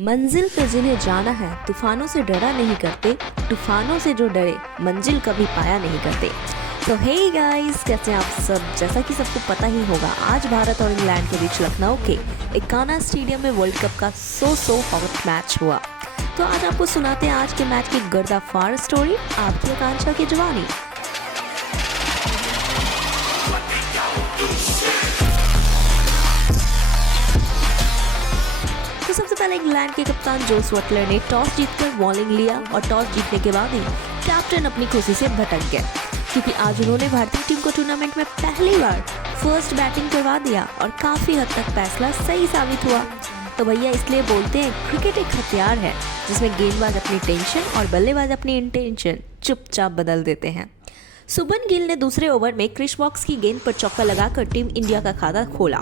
मंजिल पे जिन्हें जाना है तूफानों से डरा नहीं करते, तूफानों से जो डरे मंजिल कभी पाया नहीं करते। तो हे गाइस, कैसे हैं आप सब। जैसा कि सबको पता ही होगा, आज भारत और इंग्लैंड के बीच लखनऊ के एकाना स्टेडियम में वर्ल्ड कप का सो हॉट मैच हुआ। तो आज आपको सुनाते हैं आज के मैच की गर्दाफार स्टोरी, आपकी आकांक्षा की जवानी। तो सबसे पहले इंग्लैंड के कप्तान जोस बटलर ने टॉस जीतकर बॉलिंग लिया और टॉस जीतने के बाद ही कैप्टन अपनी खुशी से भटक गए, क्योंकि आज उन्होंने भारतीय टीम को टूर्नामेंट में पहली बार फर्स्ट बैटिंग करवा दिया और काफी हद तक फैसला सही साबित हुआ। तो भैया इसलिए बोलते हैं क्रिकेट एक हथियार है जिसमें गेंदबाज अपनी टेंशन और बल्लेबाज अपनी इंटेंशन चुपचाप बदल देते हैं। शुभमन गिल ने दूसरे ओवर में क्रिस वॉक्स की गेंद पर चौका लगाकर टीम इंडिया का खाता खोला।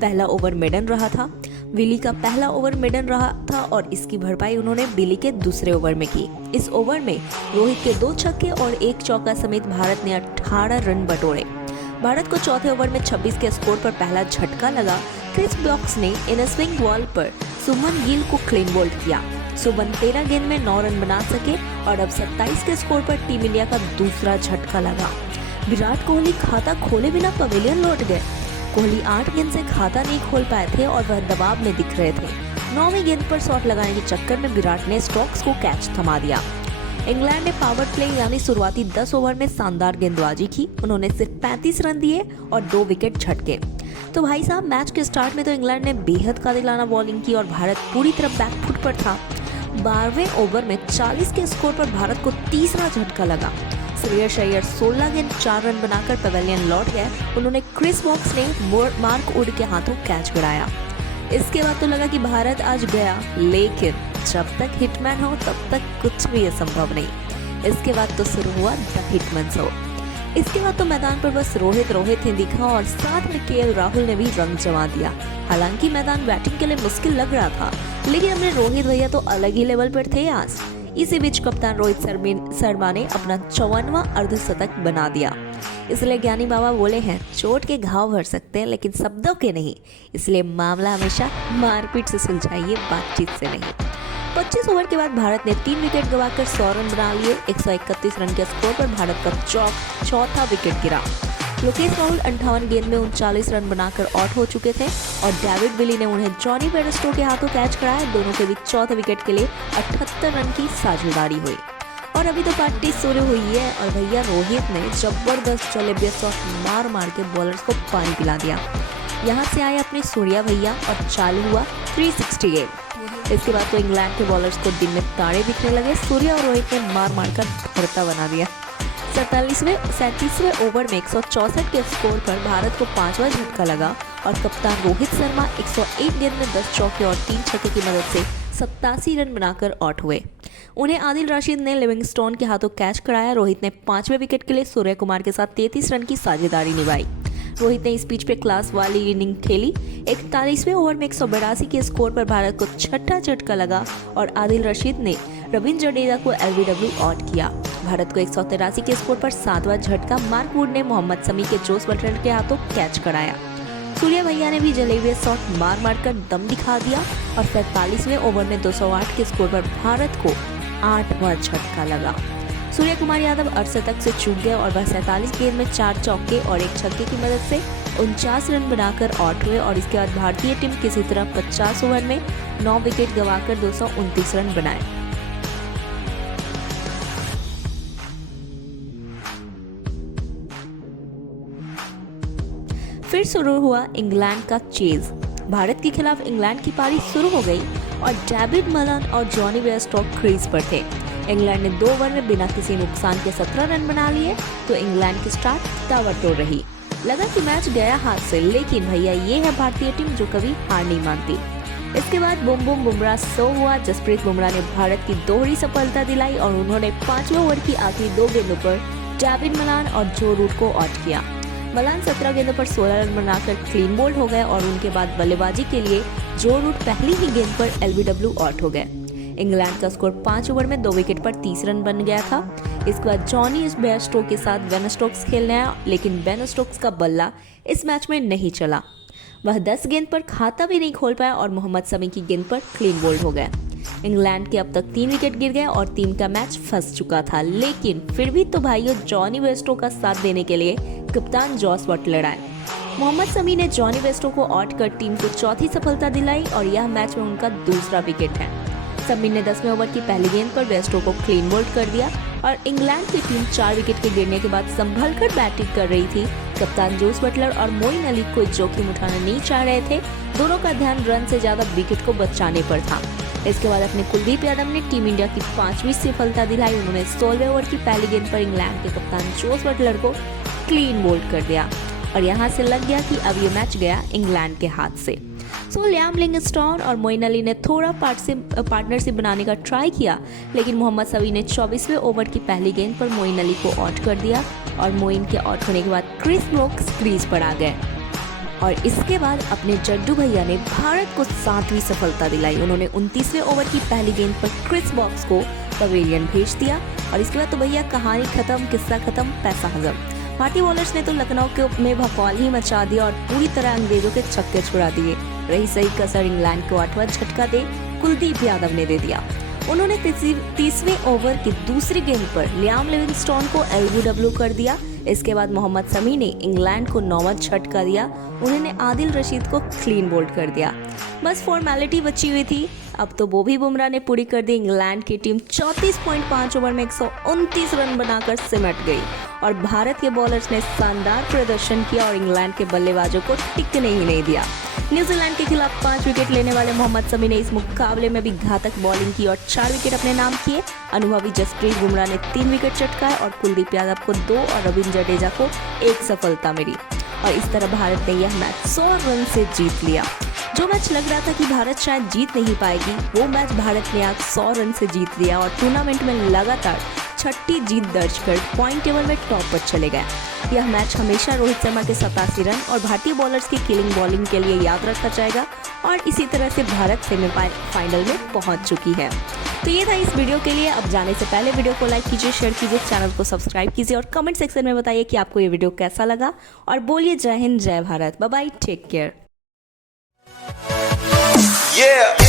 पहला ओवर मेडन रहा था, विली का पहला ओवर मेडन रहा था और इसकी भरपाई उन्होंने बिली के दूसरे ओवर में की। इस ओवर में रोहित के 2 छक्के और 1 चौका समेत भारत ने 18 रन बटोरे। भारत को चौथे ओवर में 26 के स्कोर पर पहला झटका लगा। क्रिस वॉक्स ने इन स्विंग बॉल पर शुभमन गिल को क्लीन बोल्ड किया। शुभमन 13 गेंद में 9 रन बना सके और अब 27 के स्कोर पर टीम इंडिया का दूसरा झटका लगा। विराट कोहली खाता खोले बिना पवेलियन लौट गए। कोहली 8 गेंद से खाता नहीं खोल पाए थे और वह दबाव में दिख रहे थे। 9वीं गेंद पर शॉट लगाने के चक्कर में विराट ने स्टोक्स को कैच थमा दिया। इंग्लैंड ने पावर प्ले यानी शुरुआती 10 ओवर में शानदार गेंदबाजी की। उन्होंने सिर्फ 35 रन दिए और 2 विकेट झटके। तो भाई साहब, मैच के स्टार्ट में तो इंग्लैंड ने बेहद कातिलाना बॉलिंग की और भारत पूरी तरह बैकफुट पर था। 12वें ओवर में 40 के स्कोर पर भारत को तीसरा झटका लगा। श्रेयस अय्यर 16 गेंद 4 रन बनाकर पवेलियन लौट गए। उन्होंने क्रिस वॉक्स ने मार्क वुड के हाथों कैच गिराया। इसके बाद तो लगा कि भारत आज गया, लेकिन जब तक हिटमैन हो तब तक कुछ भी असंभव नहीं। इसके बाद तो शुरू हुआ द हिटमैन शो। इसके बाद तो मैदान पर बस रोहित ही दिखा और साथ में केएल राहुल ने भी रंग जमा दिया। हालांकि मैदान बैटिंग के लिए मुश्किल लग रहा था, लेकिन अपने रोहित भैया तो अलग ही लेवल पर थे आज। इसी बीच कप्तान रोहित शर्मा ने अपना 54वां अर्धशतक बना दिया। इसलिए ज्ञानी बाबा बोले हैं, चोट के घाव भर सकते हैं लेकिन शब्दों के नहीं। इसलिए मामला हमेशा मारपीट से सुलझाइए, बातचीत से नहीं। 25 ओवर के बाद भारत ने 3 विकेट गंवाकर 100 रन बना लिए। 131 रन के स्कोर पर भारत का चौथा विकेट गिरा। लोकेश राहुल 58 गेंद में 39 रन बनाकर आउट हो चुके थे और डेविड विली ने उन्हें जॉनी बेयरस्टो के हाथों कैच कराया। दोनों के बीच चौथे विकेट के लिए 78 रन की साझेदारी हुई। और अभी तो पार्टी शुरू हुई है और भैया रोहित ने जबरदस्त चले शॉट मार के बॉलर्स को पानी पिला दिया। यहाँ से आए अपने सूर्या भैया और चालू हुआ 360 गेम। इसके बाद तो इंग्लैंड के बॉलर्स को दिन में तारे दिखने लगे। सूर्या और रोहित ने मार कर भरता बना दिया। 37वें ओवर में 164 के स्कोर पर भारत को 5वां झटका लगा और कप्तान रोहित शर्मा 101 गेंद में 10 चौके और 3 छक्के की मदद से 87 रन बनाकर आउट हुए। उन्हें आदिल रशीद ने लिविंगस्टोन के हाथों कैच कराया। रोहित ने 5वें विकेट के लिए सूर्य कुमार के साथ 33 रन की साझेदारी निभाई। रोहित ने इस पिच पे क्लास वाली इनिंग खेली। 41वें ओवर में 182 के स्कोर पर भारत को 6ठा झटका लगा और आदिल रशीद ने रविंद्र जडेजा को LBW आउट किया। भारत को 183 के स्कोर पर 7वां झटका मार्क वुड ने मोहम्मद शमी के जोस बटलर के हाथों कैच कराया। सूर्या भैया ने भी जले हुए शॉट मार कर दम दिखा दिया और 47वें ओवर में 208 के स्कोर पर भारत को 8वां झटका लगा। सूर्य कुमार यादव अर्धशतक से चूक गए और वह 47 गेंद में 4 चौके और 1 छक्के की मदद से 49 रन बनाकर आउट हुए और इसके बाद भारतीय टीम किसी तरह 50 ओवर में 9 विकेट गंवाकर 229 रन बनाए। फिर शुरू हुआ इंग्लैंड का चेज। भारत के खिलाफ इंग्लैंड की पारी शुरू हो गई और डेविड मलन और जॉनी बेयरस्टो क्रीज पर थे। इंग्लैंड ने 2 ओवर में बिना किसी नुकसान के 17 रन बना लिए तो इंग्लैंड की स्टार्ट ताबड़तोड़ रही। लगा कि मैच गया हाथ से, लेकिन भैया ये है भारतीय टीम जो कभी हार नहीं मानती। इसके बाद बूम बुमराह शो हुआ। जसप्रीत बुमराह ने भारत की दोहरी सफलता दिलाई और उन्होंने 5वें ओवर की आखिरी 2 गेंदों पर डेविड मलान और जो रूट को आउट किया। मलान 17 गेंदों पर 16 रन बनाकर क्लीन बोल्ड हो गए और उनके बाद बल्लेबाजी के लिए जो रूट पहली ही गेंद पर LBW आउट हो गए। इंग्लैंड का स्कोर 5 ओवर में 2 विकेट पर 30 रन बन गया था। इसके बाद जॉनी बेयरस्टो के साथ बेन स्टोक्स खेलने आया, लेकिन बेन स्टोक्स का बल्ला इस मैच में नहीं चला। वह 10 गेंद पर खाता भी नहीं खोल पाया और मोहम्मद शमी की गेंद पर क्लीन बोल्ड हो गए। इंग्लैंड के अब तक 3 विकेट गिर गए और टीम का मैच फंस चुका था, लेकिन फिर भी तो भाइयों जॉनी बेयरस्टो का साथ देने के लिए कप्तान जॉस बटलर आए। मोहम्मद शमी ने जॉनी बेयरस्टो को आउट कर टीम को चौथी सफलता दिलाई और यह मैच में उनका दूसरा विकेट है। शमी ने 10वें ओवर की पहली गेंद पर बेयरस्टो को क्लीन बोल्ड कर दिया और इंग्लैंड की टीम 4 विकेट के गिरने के बाद संभल कर बैटिंग कर रही थी। कप्तान जोस बटलर और मोइन अली कोई जोखिम उठाना नहीं चाह रहे थे, दोनों का ध्यान रन से ज्यादा विकेट को बचाने पर था। इसके बाद अपने कुलदीप यादव ने टीम इंडिया की 5वीं सफलता दिलाई। उन्होंने 16वें ओवर की पहली गेंद पर इंग्लैंड के कप्तान जोस बटलर को क्लीन बोल्ड कर दिया और यहाँ से लग गया कि अब ये मैच गया इंग्लैंड के हाथ से। लियाम लिविंगस्टोन और मोइन अली ने थोड़ा पार्टनरशिप बनाने का ट्राई किया, लेकिन मोहम्मद शमी ने 24वें ओवर की पहली गेंद पर मोइन अली को आउट कर दिया और मोइन के आउट होने के बाद क्रिस ब्रोक्स क्रीज पर आ गए और इसके बाद अपने जड्डू भैया ने भारत को 7वीं सफलता दिलाई। उन्होंने 29वें ओवर की पहली गेंद पर क्रिस ब्रोक्स को पवेलियन भेज दिया और इसके बाद तो भैया कहानी खत्म, किस्सा खत्म, पैसा हजम। भारतीय बॉलर्स ने तो लखनऊ में भौकाल ही मचा दिया और पूरी तरह अंग्रेजों के छक्के छुड़ा दिए। रही सही कसर इंग्लैंड को 8वां झटका दे कुलदीप यादव ने दे दिया। उन्होंने 30वें ओवर की दूसरी गेंद पर लियाम लिविंगस्टोन को एलबीडब्ल्यू कर दिया। इसके बाद मोहम्मद शमी ने इंग्लैंड को 9वां झटका दिया। उन्होंने आदिल रशीद को क्लीन बोल्ड कर दिया। बस फॉर्मेलिटी बची हुई थी, अब तो बॉबी बुमराह ने पूरी कर दी। इंग्लैंड की टीम 34.5 ओवर में 129 रन बनाकर सिमट गई और भारत के बॉलर्स ने शानदार प्रदर्शन किया और इंग्लैंड के बल्लेबाजों को टिकने ही नहीं दिया। न्यूजीलैंड के खिलाफ 5 विकेट लेने वाले मोहम्मद शमी ने इस मुकाबले में भी घातक बॉलिंग की और 4 विकेट अपने नाम किए। अनुभवी जसप्रीत बुमराह ने 3 विकेट चटकाए और कुलदीप यादव को 2 और रविंद्र जडेजा को 1 सफलता मिली और इस तरह भारत ने यह मैच 100 रन से जीत लिया। जो मैच लग रहा था कि भारत शायद जीत नहीं पाएगी, वो मैच भारत ने आज 100 रन से जीत लिया और टूर्नामेंट में लगातार 6ठी जीत दर्ज कर पॉइंट टेबल में टॉप पर चले गए। यह मैच हमेशा रोहित शर्मा के 87 रन और भारतीय बॉलर्स की किलिंग बॉलिंग के लिए याद रखा जाएगा और इसी तरह से भारत सेमीफाइनल में पहुंच चुकी है। तो ये था इस वीडियो के लिए। अब जाने से पहले वीडियो को लाइक कीजिए, शेयर कीजिए, चैनल को सब्सक्राइब कीजिए और कमेंट सेक्शन में बताइए कि आपको ये वीडियो कैसा लगा और बोलिए जय हिंद, जय Bharat, bye bye, take care. Yeah.